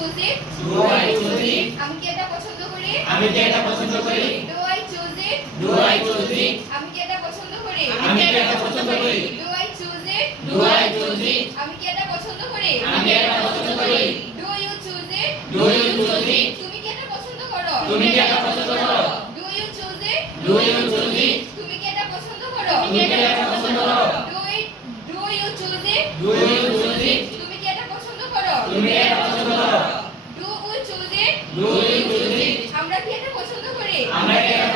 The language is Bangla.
choose it? Do I choose it? আমি কি এটা পছন্দ করি? আমি কি এটা পছন্দ করি? Do I choose it? Do I choose it? আমি কি এটা পছন্দ করি? আমি কি এটা পছন্দ করি? Do I choose it? Do I choose it? আমি কি এটা পছন্দ করি? আমি কি এটা পছন্দ করি? Do you choose it? Do you choose it? তুমি কি এটা পছন্দ করো? তুমি কি এটা পছন্দ করো? Do you choose it? Do you choose it? তুমি কি এটা পছন্দ করো? তুমি কি এটা পছন্দ করো? Do you choose it? Do you choose it? তুমি কি এটা পছন্দ করো? তুমি কি এটা পছন্দ করো? Do we choose it? Do you choose it? আমরা কি এটা পছন্দ করি? আমরা কি এটা